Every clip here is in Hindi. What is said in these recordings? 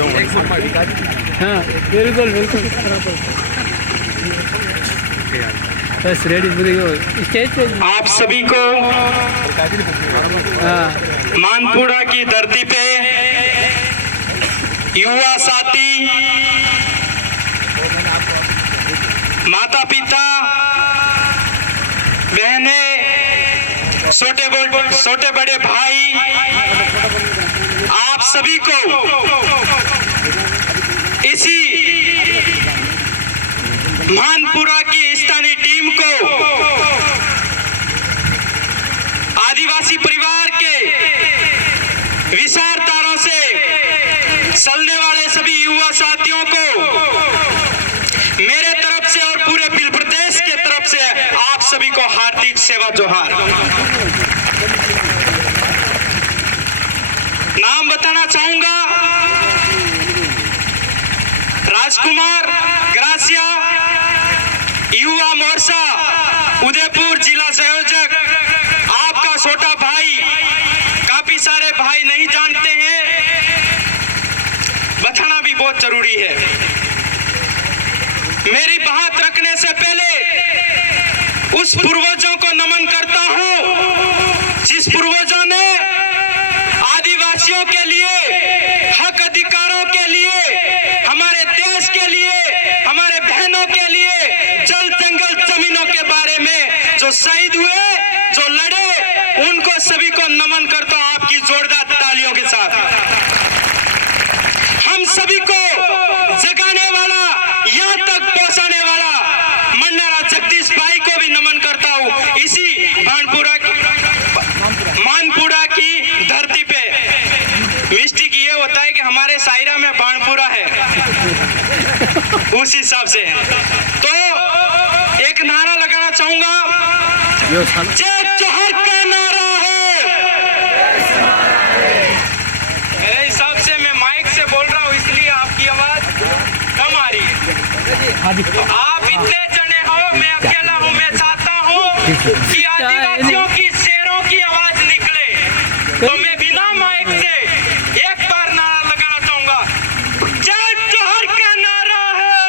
हाँ बिल्कुल बिल्कुल बस रेडी पूरी स्टेज पे। आप सभी को मानपुरा की धरती पे युवा साथी, माता पिता, बहनें, छोटे बड़े भाई, आप सभी को इसी मानपुरा की स्थानीय टीम को आदिवासी परिवार के विचारधाराओं से चलने वाले सभी युवा साथियों को मेरे तरफ से और पूरे बिल प्रदेश के तरफ से आप सभी को हार्दिक सेवा जोहार। नाम बताना चाहूंगा, राजकुमार ग्रासिया, युवा मोर्चा उदयपुर जिला संयोजक, आपका छोटा भाई। काफी सारे भाई नहीं जानते हैं, बताना भी बहुत जरूरी है। मेरी बात रखने से पहले उस पूर्वजों को नमन करता हूं जिस पूर्वजों ने आदिवासियों के लिए, हक अधिकारों के लिए, हमारे देश के लिए, हमारे बहनों के लिए, जल जंगल जमीनों के बारे में जो शहीद हुए, जो लड़े, उनको सभी को नमन करता हूं आपकी जोरदार तालियों के साथ। हम सभी को जगाने वाला, यहां तक पहुंचाने वाला मंडारा जगदीश भाई को भी नमन करता हूं इसी मानपुरा की धरती पे। मिस्टेक ये होता है कि हमारे सायरा में बाणपुरा है, उस हिसाब से। तो एक नारा लगाना चाहूंगा, जय जोहर का नारा है। मेरे हिसाब से मैं माइक से बोल रहा हूँ, इसलिए आपकी आवाज कम आ रही है। आप इतने जने हो, मैं अकेला हूँ। मैं चाहता हूँ कि आदिवासियों की शेरों की आवाज निकले, तो मैं बिना माइक से एक बार नारा लगाना चाहूंगा, जय जोहर का नारा है,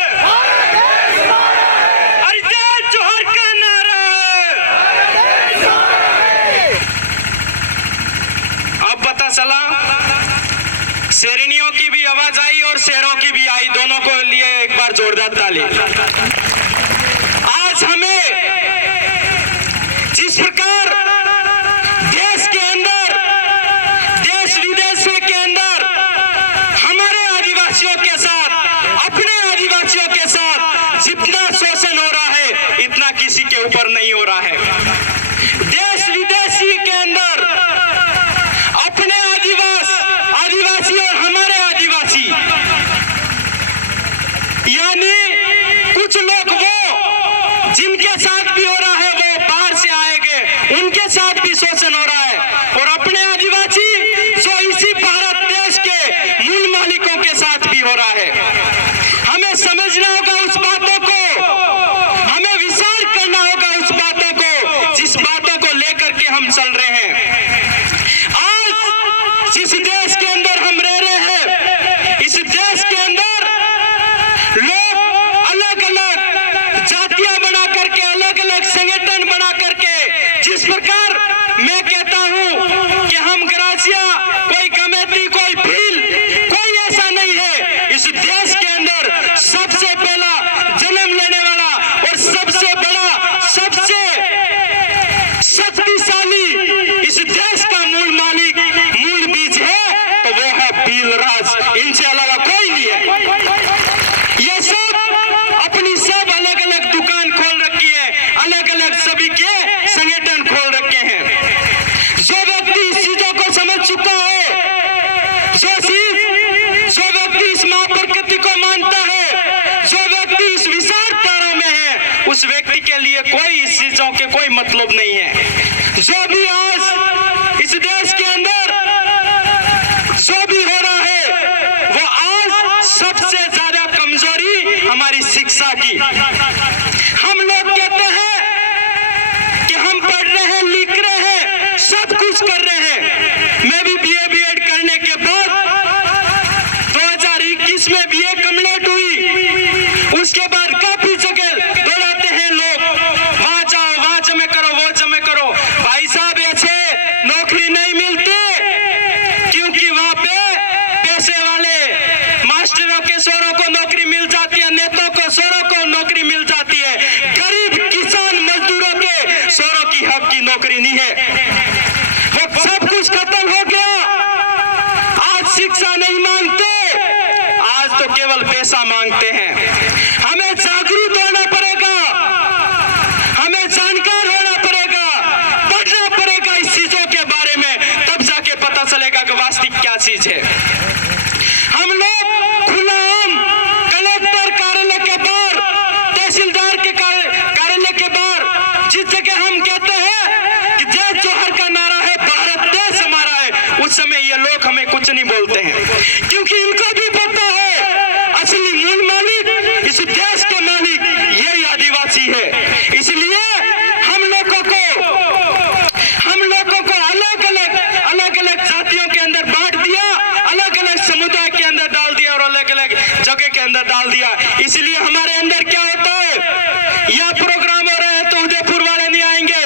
अरे जय जोहर का नारा है। अब पता चला शेरनियों की भी आवाज आई और शेरों की भी आई, दोनों को लिए एक बार जोरदार ताली। आज हमें जिस प्रकार देश के अंदर, देश विदेश के अंदर हमारे आदिवासियों के साथ, अपने आदिवासियों के साथ जितना शोषण हो रहा है, इतना किसी के ऊपर नहीं हो रहा है। देश विदेशी के अंदर अपने आदिवासी और हमारे आदिवासी, यानी कुछ लोग वो जिनके साथ भी हो रहा है, वो बाहर से आएंगे, उनके साथ भी शोषण हो रहा है, और अपने आदिवासी जो इसी भारत देश के मूल मालिकों के साथ भी हो रहा है। हमें समझना होगा उस बातों को, हमें विचार करना होगा उस बातों को, जिस बातों को लेकर के हम चल रहे हैं। आज जिस देश के अंदर हम रह रहे हैं, इस देश के अंदर लोग अलग अलग जातियां बना करके, अलग अलग संगठन बना करके, जिस प्रकार मैं कहता हूं कि हम ग्रासिया, कोई कमेटी, कोई भील, कोई ऐसा नहीं है। इस देश के अंदर सबसे पहला जन्म लेने वाला और सबसे बड़ा, सबसे शक्तिशाली इस देश का मूल मालिक, मूल बीज है, तो वो है भील राज, इनसे अलावा कोई नहीं है। ये सब अपनी सब अलग अलग दुकान खोल रखी है, अलग अलग सभी के संगठन खोल रखे हैं। जो व्यक्ति इस चीजों को समझ चुका है, जो व्यक्ति इस मां प्रकृति को मानता है, जो व्यक्ति इस विचारधारा में है, उस व्यक्ति के लिए कोई इस चीजों के कोई मतलब नहीं है। जो भी आज इस देश के अंदर जो भी हो रहा है, वो आज सबसे ज्यादा कमजोरी हमारी शिक्षा की। हम लोग कहते हैं कि हम पढ़ रहे हैं, लिख रहे हैं, सब कुछ कर रहे हैं। मैं भी BA BEd करने के बाद 2000 उसमें बीए कंप्लीट हुई, उसके बाद काफी जगह दौड़ाते हैं लोग, वहां जाओ, वहां जमे करो, वो जमे करो। भाई साहब ऐसे नौकरी नहीं मिलती, क्योंकि वहां पे पैसे वाले मास्टरों के सोरों को नौकरी मिल जाती है, नेताओं को सोरों को नौकरी मिल जाती है। गरीब किसान मजदूरों के सोरों की हक की नौकरी नहीं है। वो सब कुछ खत्म हो गया। आज शिक्षा नहीं मांगते, आज तो केवल पैसा मांगते हैं। हमें जागरूक होना पड़ेगा, हमें जानकार होना पड़ेगा, पढ़ना पड़ेगा इस चीजों के बारे में, तब जाके पता चलेगा कि वास्तविक क्या चीज है। हम लोग खुलाम कलेक्टर कार्यालय के बाहर, तहसीलदार के कार्यालय के बाहर, जिस जगह हम कहते हैं कि जय जौहर का नारा है, भारत देश हमारा है, उस समय ये लोग हमें कुछ नहीं बोलते हैं, क्योंकि इनको भी पता है असली मूल मालिक, इस देश के मालिक यही आदिवासी है। इसलिए हम लोगों को अलग अलग जातियों के अंदर बांट दिया, अलग अलग समुदाय के अंदर डाल दिया और अलग अलग जगह के अंदर डाल दिया। इसलिए हमारे अंदर क्या होता है, यह प्रोग्राम हो रहे हैं तो उदयपुर वाले नहीं आएंगे,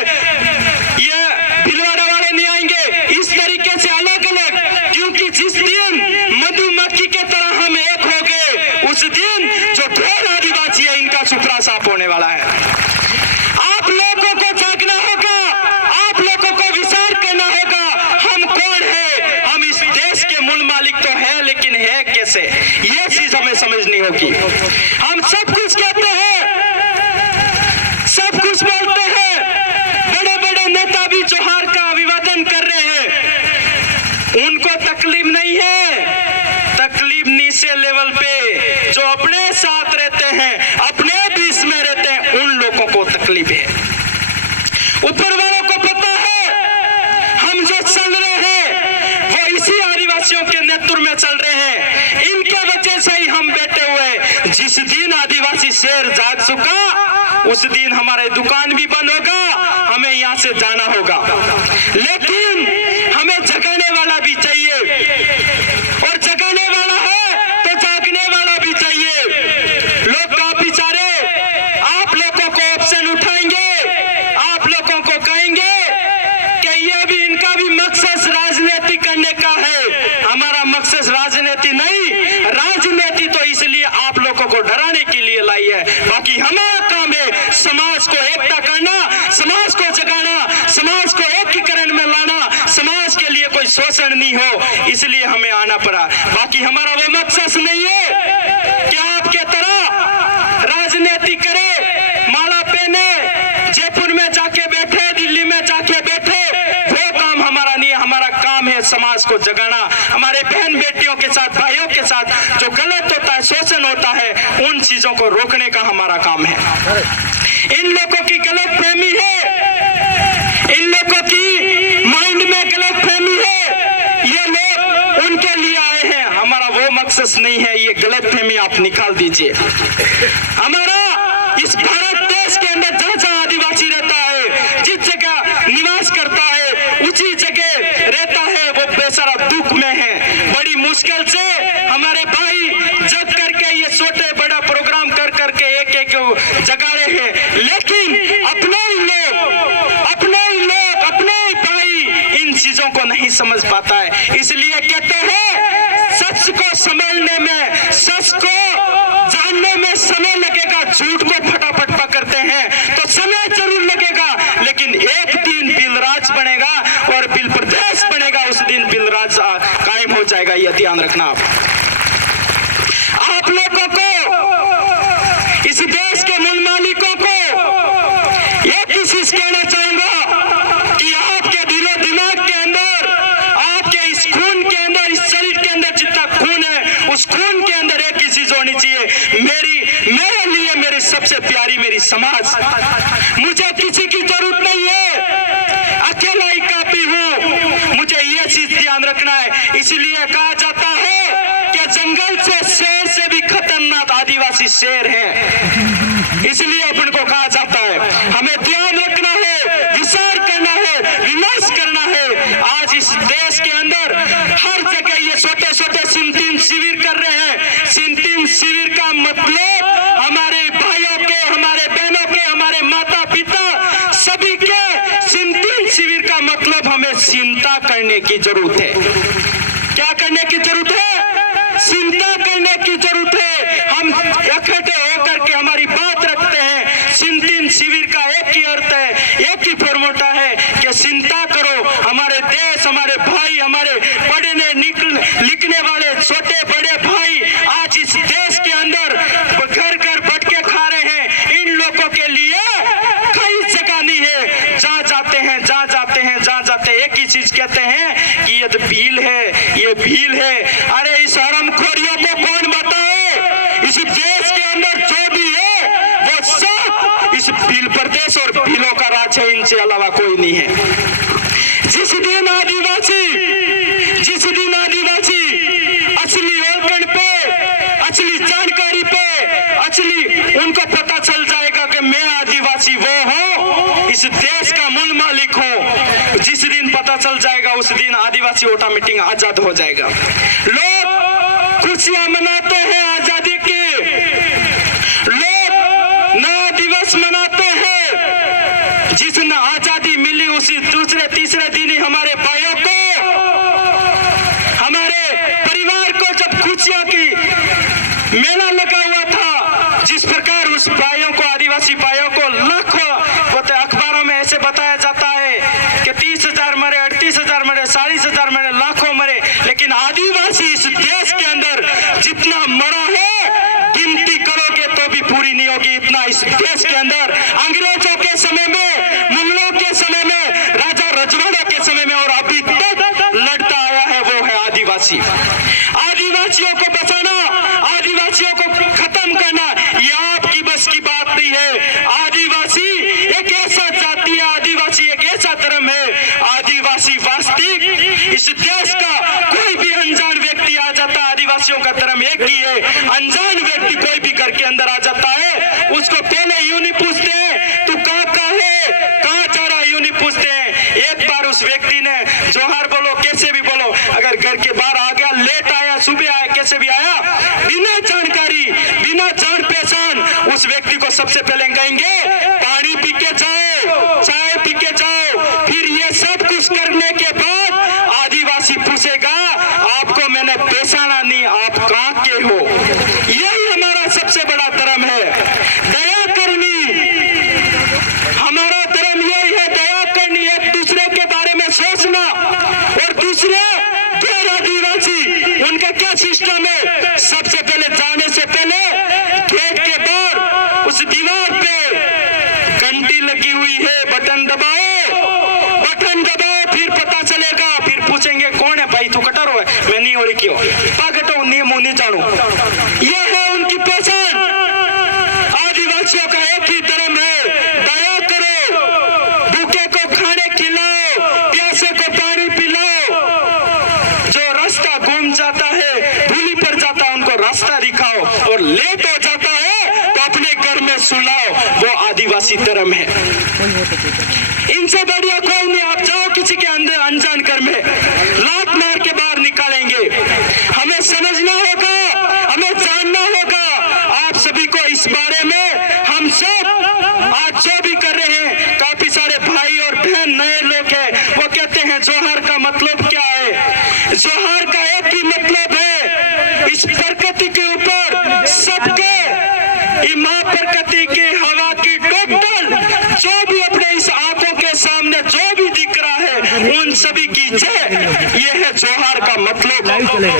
ये भीलवाड़ा वाले नहीं आएंगे, इस तरीके से अलग अलग, क्योंकि जिस दिन मधुमक्खी के तरह हम एक हो गए, उस दिन जो ढेर आदिवासी है इनका सुथरा साफ होने वाला है। आप लोगों को जागना होगा, आप लोगों को विचार करना होगा, हम कौन है। हम इस देश के मूल मालिक तो है, लेकिन है कैसे, ये चीज हमें समझनी होगी। हम सब कुछ कहते हैं, सब कुछ बोलते हैं, बड़े बड़े नेता भी जौहर का अभिवादन कर रहे हैं, उनको तकलीफ नहीं है। तकलीफ नीचे लेवल पे जो अपने साथ रहते हैं, अपने बीच में रहते हैं, उन लोगों को तकलीफ है। ऊपर वालों को पता है हम जो चल रहे हैं वो इसी आदिवासियों के नेतृत्व में चल रहे हैं, इनके वजह से ही हम बैठे हुए। जिस दिन आदिवासी शेर जाग चुका, उस दिन हमारे दुकान भी बंद होगा, हमें यहाँ से जाना होगा। लेकिन हमें जगाने वाला भी चाहिए, और जगाने वाला है तो जागने वाला भी चाहिए। लोग काफी सारे आप लोगों को ऑप्शन उठाएंगे, आप लोगों को कहेंगे कि ये भी इनका भी मकसद राजनीति करने का है। हमारा मकसद राजनीति नहीं, राजनीति तो इसलिए आप लोगों को डराने के लिए लाई है, बाकी हमारा काम है समाज को एकता करना, समाज को जगाना, समाज को एकीकरण में लाना, समाज के लिए कोई शोषण नहीं हो, इसलिए हमें आना पड़ा। बाकी हमारा वो मकसद नहीं है कि आपके तरह राजनीति करे, माला पहने, जयपुर में जाके बैठे, दिल्ली में जाके बैठे, वो काम हमारा नहीं है। हमारा काम है समाज को जगाना, हमारे बहन बेटियों के साथ, भाइयों के साथ जो गलत होता है, शोषण होता है, उन चीजों को रोकने का हमारा काम है। इन लोगों की गलत फहमी है, इन लोगों की माइंड में गलत फहमी है, ये लोग उनके लिए आए हैं, हमारा वो मकसद नहीं है। ये गलत फहमी आप निकाल दीजिए। हमारा इस भारत देश के अंदर जहाँ जहाँ आदिवासी रहता है, जिस जगह निवास करता है, उसी जगह रहता है, वो बेचारा दुख में है। बड़ी मुश्किल से हमारे भाई जग करके ये छोटे बड़ा प्रोग्राम कर करके एक एक जगा रहे हैं, लेकिन अपने भाई इन चीजों को नहीं समझ पाता है। इसलिए कहते हैं सच को समझने में, सच को जानने में समय लगेगा, झूठ को फटाफट पकड़ते हैं तो समय जरूर लगेगा, लेकिन एक दिन बिलराज बनेगा और बिल प्रदेश बनेगा, उस दिन बिलराज कायम हो जाएगा। यह ध्यान रखना। आप लोगों को, इस देश के मूल मालिकों को एक ही चीज कहना चाहूंगा कि आपके दिलो दिमाग के अंदर, आपके इस खून के अंदर, इस शरीर के अंदर जितना खून है, उस खून के अंदर एक ही चीज होनी चाहिए, मेरे लिए मेरी सबसे प्यारी मेरी समाज। मुझे किसी की जरूरत नहीं है, अकेला ही काफी हूँ, मुझे ये चीज ध्यान रखना है। इसलिए कहा जाता है कि जंगल से शेर से भी खतरनाक आदिवासी शेर है, इसलिए अपन को कहा जाता है। हमें ध्यान रखना है, विचार करना है, विमर्श करना है। आज इस देश के अंदर हर जगह ये छोटे छोटे शिविर कर रहे हैं, सिंधिन शिविर का मतलब हमारे भाइयों के, हमारे बहनों के, हमारे माता पिता सभी के सिंधिन शिविर का मतलब हमें चिंता करने की जरूरत है। क्या करने की जरूरत है? चिंता करने की जरूरत है। हम इकट्ठे होकर के हमारी बात रखते हैं। सिंधिन शिविर का एक ही अर्थ है, एक ही फॉर्मूला है कि चिंता करो। हमारे देश, हमारे भाई, हमारे पढ़ने लिखने वाले छोटे बड़े भाई आज इस देश के अंदर घर घर भटके खा रहे हैं। इन लोगों के लिए कहीं जगह नहीं है। जहाँ जाते हैं, जहाँ जाते हैं, जहाँ जाते हैं, एक ही चीज कहते हैं कि ये तो भील है, ये भील है। अरे इस हरामखोरियों को कौन बताए? इस देश के अंदर जो भी है वो सब इस भील प्रदेश और भीलों का राज है, इनसे अलावा कोई नहीं है। जिस दिन आदिवासी असली ओलकन पे, असली जानकारी पे, असली उनको पता चल जाएगा कि मैं आदिवासी वो हूँ, इस देश का मूल मालिक हूँ। जिस दिन पता चल जाएगा उस दिन आदिवासी ऑटोमेटिक आजाद हो जाएगा। लोग खुशियां मनाते हैं आजादी की, लोग नया दिवस मनाते हैं। जिस दिन आजादी मिली उसी दूसरे तीसरे दिन ही हमारे भाइयों को, हमारे परिवार को जब खुशियां की मेला लगा हुआ था, जिस प्रकार उस भाइयों को, आदिवासी भाइयों को लाखों अखबारों में ऐसे बताया जाता है कि 30,000 मरे, 38,000 मरे, 40,000 मरे, लाखों मरे, लेकिन आदिवासी इस देश के अंदर जितना मरा है गिनती करोगे तो भी पूरी नहीं होगी। इतना इस देश के अंदर अंग्रेजों के समय में, मुगलों के समय में, राजा रजवाड़ों के समय में और अभी तक लड़ता आया है वो है आदिवासी। आदिवासियों को बचाना, आदिवासियों को खत्म करना ये आपकी बस की बात नहीं है। आदिवासी एक ऐसा जाति है, आदिवासी एक ऐसा धर्म है। आदिवासी वास्तविक इस देश का कोई भी अनजान व्यक्ति आ जाता है, आदिवासियों का धर्म एक ही है। अनजान व्यक्ति कोई भी घर के अंदर आ जाता है, उसको पहले यूं नहीं पूछते हैं तू कहाँ का है, कहाँ जा रहा है, यूं नहीं पूछते हैं। एक बार उस व्यक्ति ने जोहार बोलो, कैसे भी बोलो, अगर घर के बाहर आ गया, लेट आया, सुबह आया, कैसे भी आया, बिना जानकारी, बिना जान पहचान उस व्यक्ति को सबसे पहले कहेंगे पानी पी के जाओ, चाय पी के जाओ। फिर ये सब कुछ करने के बाद आदिवासी पूछेगा आपको मैंने पहचाना नहीं, आप कहाँ के हो। यही हमारा सबसे बड़ा धर्म है, दया करनी। हमारा धर्म यही है, दया करनी, एक दूसरे के बारे में सोचना। और दूसरे गैर आदिवासी उनका क्या सिस्टम है, सबसे पहले जाने से पहले गेट के बाहर उस दीवार पे घंटी लगी हुई है, बटन दबाओ, बटन दबाओ, फिर पता चलेगा। फिर पूछेंगे कौन है भाई, तू कटर हो, मैं नहीं हो रही क्यों, पागटो नहीं, मुंह नहीं जानू। ये है उनकी पहचान। आदिवासियों का एक ही धर्म है, दया करो, भूखे को खाने खिलाओ, प्यासे को पानी पिलाओ, जो रास्ता घूम जाता है, भूली पड़ जाता है, उनको रास्ता दिखाओ, और लेट हो जाता है तो अपने घर में सुलाओ। वो आदिवासी धर्म है। इनसे बढ़िया कोई नहीं। आप जाओ किसी के अंदर अनजान घर में, लात मार के बाहर निकालेंगे। हमें समझना होगा, हमें जानना होगा। आप सभी को इस बारे में हम सब आज जो भी कर रहे हैं, काफी सारे भाई और बहन नए लोग हैं, वो कहते हैं जोहार का मतलब क्या है। जोहार का एक ही मतलब है, इस प्रकृति के ऊपर सबके, माँ प्रकृति की हवा की टोटल जो भी अपने इस आंखों के सामने जो भी दिख रहा है उन सभी की जय, ये है जोहार का मतलब।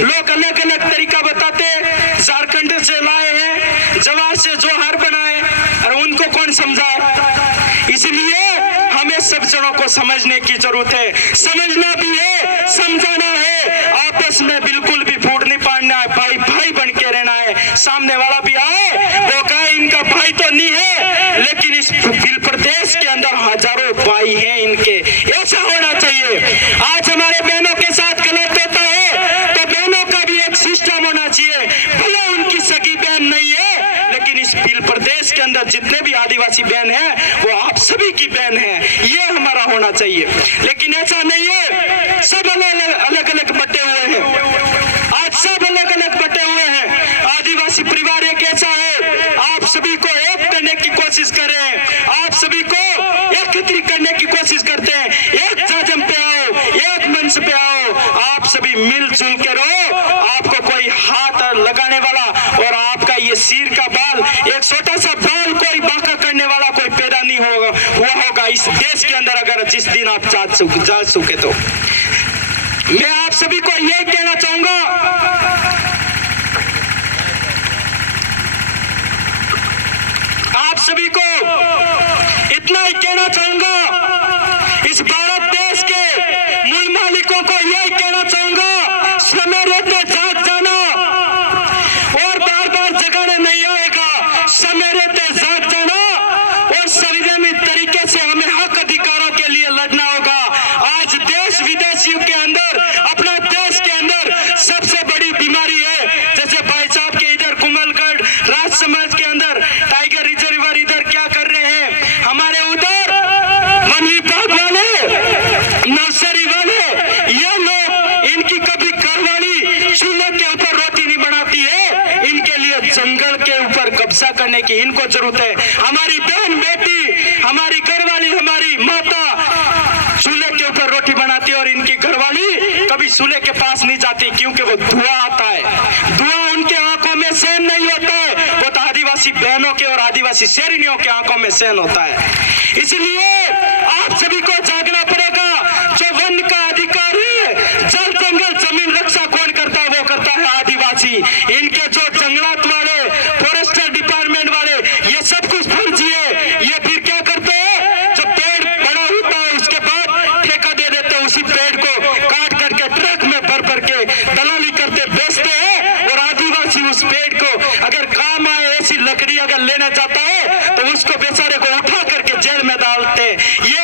लोग अलग अलग तरीका बताते हैं, झारखंड से लाए हैं, जवार से जोहार बनाए, और उनको कौन समझाए। इसलिए हमें सब जनों को समझने की जरूरत है, समझना भी है, समझाना है। आपस में बिल्कुल भी फूट नहीं पाड़ना है, भाई भाई बन के रहना है। सामने वाला भी आए वो कहे इनका भाई तो नहीं है, लेकिन इस भील प्रदेश के अंदर हजारों भाई हैं इनके, ऐसा होना चाहिए। आज हमारे बहनों के साथ गलत होता है तो बहनों का भी एक सिस्टम होना चाहिए। भले उनकी सगी बहन नहीं है, लेकिन इस भील प्रदेश के अंदर जितने भी आदिवासी बहन हैं वो आप सभी की बहन है, ये हमारा होना चाहिए। लेकिन ऐसा नहीं है, सब अलग अलग बटे हुए हैं। आज सब अलग अलग बटे हुए हैं। सिर का बाल, एक छोटा सा बाल कोई बांका करने वाला कोई पैदा नहीं हुआ होगा इस देश के अंदर, अगर जिस दिन आप जा चुके तो। मैं आप सभी को यही कहना चाहूंगा, आप सभी को इतना ही कहना चाहूंगा, इस भारत देश के मूल मालिकों को यही कहना चाहूंगा, समय रहते जाग जाना और बार बार जगाने नहीं आएगा। समय रहते जाग जाना और संवैधानिक तरीके से हमें हक अधिकारों के लिए लड़ना होगा। आज देश विदेशियों के अंदर, अपना देश के अंदर सबसे बड़ी बीमारी है, जैसे भाई साहब के इधर कुमलगढ़ राज समाज के अंदर टाइगर रिजर्वर इधर क्या कर रहे हैं, हमारे उधर वन विभाग वाले, नर्सरी वाले, ये लोग, इनकी कभी घरवाली चूल्हे के ऊपर रोटी नहीं बनाती है, इनके लिए जंगल के ऊपर कब्जा करने की इनको जरूरत है। हमारी बहन बेटी, हमारी घरवाली, हमारी माता चूल्हे के ऊपर रोटी बनाती है और इनकी घरवाली कभी चूल्हे के पास नहीं जाती, क्योंकि वो धुआं आता है, धुआं उनके आंखों में सहन नहीं होता है, वो तो आदिवासी बहनों के और आदिवासी शेरनियों के आंखों में सहन होता है। इसलिए आप सभी को जागना पड़ेगा। जो वन का अधिकार है, जल जंगल जमीन रक्षा कौन करता है, वो करता है आदिवासी। इनके जो जंगलात वाले, फॉरेस्टर डिपार्टमेंट वाले, ये सब कुछ फर्जी है। ये फिर क्या करते हैं, जब पेड़ बड़ा होता है उसके बाद ठेका दे देते हैं, उसी पेड़ को काट करके ट्रक में भर के दलाली करते बेचते हैं, और आदिवासी उस पेड़ को अगर काम आए ऐसी लकड़ी अगर लेना चाहता है तो उसको बेचारे को उठा करके जेल में डालते हैं। ये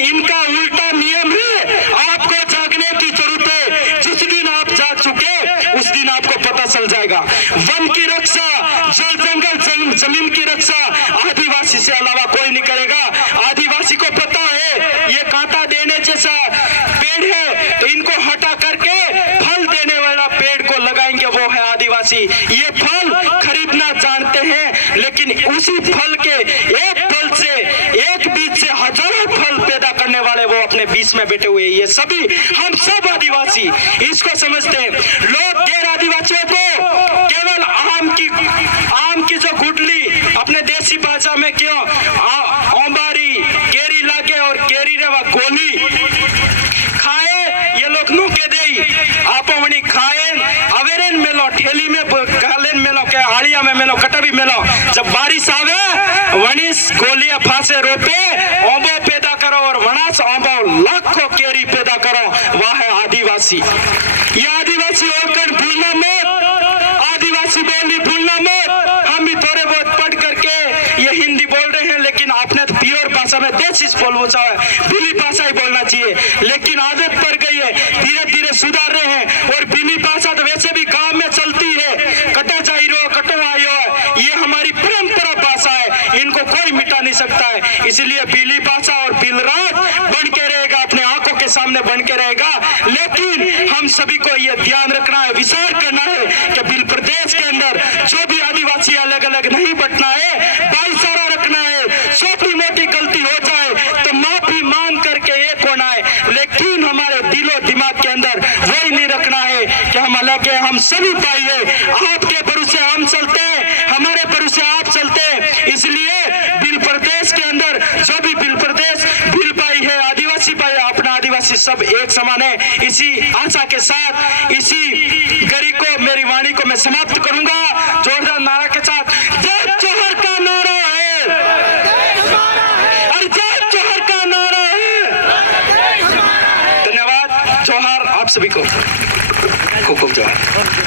इनका उल्टा नियम है। आपको जागने की जरूरत है। जिस दिन आप जाग चुके उस दिन आपको पता चल जाएगा। वन की रक्षा, जल जंगल जमीन की रक्षा आदिवासी से अलावा कोई नहीं करेगा। आदिवासी को पता है ये कांटा देने जैसा पेड़ है, तो इनको हटा करके फल देने वाला पेड़ को लगाएंगे, वो है आदिवासी। ये फल खरीदना जानते हैं, लेकिन उसी फल के एक फल से, एक बीज से हजारों फल पैदा करने वाले वो अपने बीच में बैठे हुए, ये सभी हम सब आदिवासी इसको समझते हैं। लोग गैर आदिवासियों को केवल आम की जो गुटली अपने देसी भाषा में क्यों ओंबारी केरी लागे और केरी रेवा गोली खाए, ये लोग नु के दे आप वनी खाए अवेरन मेलो, ठेली में गालेन मेलो, के आड़िया में मेलो, कटबी मेलो। जब बारिश आवे वनिस गोलियां फांसे रोपे, ओंबो पैदा करो और वनास ओंबो लाखों केरी पैदा करो, वह है आदिवासी। ये आदिवासी होकर भूलना मत, आदिवासी बोली भूलना मत। हम भी थोड़े बहुत पढ़ करके ये हिंदी बोल रहे हैं, लेकिन आपने तो प्योर भाषा में देसी बोलना है, बिली भाषा ही बोलना चाहिए, लेकिन आदत पड़ गई है। धीरे धीरे सुधार रहे हैं, और बिली भाषा तो वैसे भी गांव में चलती है, कटा जाइरो कटो आयो, ये हमारी परंपरा भाषा है, इनको कोई मिटा नहीं सकता है। इसलिए बिली भाषा और बिलराज बन के रहेगा, अपने आंखों के सामने बन के रहेगा। लेकिन हम सभी को यह ध्यान रखना है, विचार करना है कि बिल प्रदेश के अंदर जो भी आदिवासी अलग अलग नहीं बटना है, भाईचारा रखना है। छोटी मोटी गलती हो जाए तो माफी मांग करके एक होना है, लेकिन हमारे दिलो दिमाग के अंदर वही नहीं रखना है कि हम अलग है, हम सभी भाई है। आपके भरोसे हम चलते हैं, हमारे भरोसे आप चलते हैं। इसलिए बिल प्रदेश के अंदर जो भी बिल प्रदेश बिल भाई है, आदिवासी भाई, अपना आदिवासी सब एक समान है। इसी आशा के साथ, इसी गरी को, मेरी वाणी को मैं समाप्त करूंगा जोरदार नारा के साथ। जय जोहर का नारा है, अरे जय जोहर का नारा है। धन्यवाद, जोहर आप सभी को, खूब खूब जोहर।